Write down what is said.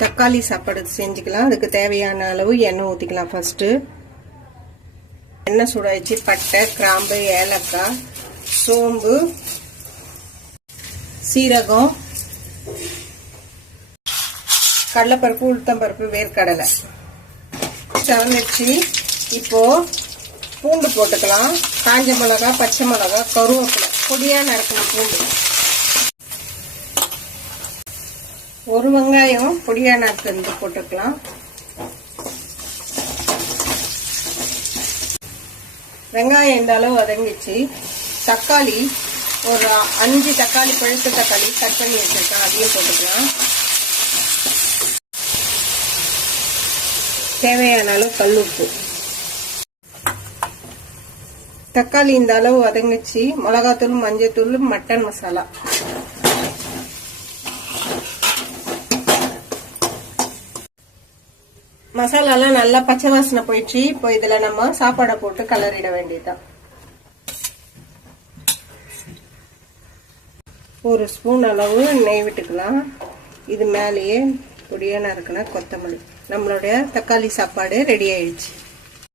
தக்காளி சாப்பாடு செஞ்சுக்கலாம். அதுக்கு தேவையான அளவு எண்ணெய் ஊற்றிக்கலாம். ஃபஸ்ட்டு எண்ணெய் சூடாயிடுச்சு. பட்டை, கிராம்பு, ஏலக்காய், சோம்பு, சீரகம், கடலைப்பருப்பு, உளுத்தம்பருப்பு, வேர்க்கடலை செவந்துச்சு. இப்போ பூண்டு போட்டுக்கலாம். காஞ்ச மிளகா, பச்சை மிளகா, கருவேப்பிலை பொடியா நறுக்கணும். பூண்டு ஒரு வெங்காயம் பொடியா நறுக்கு போட்டுக்கலாம். வெங்காயம் இந்த அளவு வதங்கிச்சு. தக்காளி ஒரு 5 தக்காளி, பழுத்த தக்காளி கட் பண்ணி வச்சிருக்கேன், அதையும் போட்டுக்கலாம். தேவையான அளவு கல்லுப்பு. தக்காளி இந்த அளவு வதங்கிச்சு. மிளகாத்தூள், மஞ்சத்தூள், மட்டன் மசாலா. மசாலாலாம் நல்லா பச்சை வாசனை போயிடுச்சு. இப்போ இதுல நம்ம சாப்பாடை போட்டு கலரிட வேண்டியதுதான். ஒரு ஸ்பூன் அளவு நெய் விட்டுக்கலாம். இது மேலேயே பொடியா நறுக்குன கொத்தமல்லி. நம்மளுடைய தக்காளி சாப்பாடு ரெடி ஆயிடுச்சு.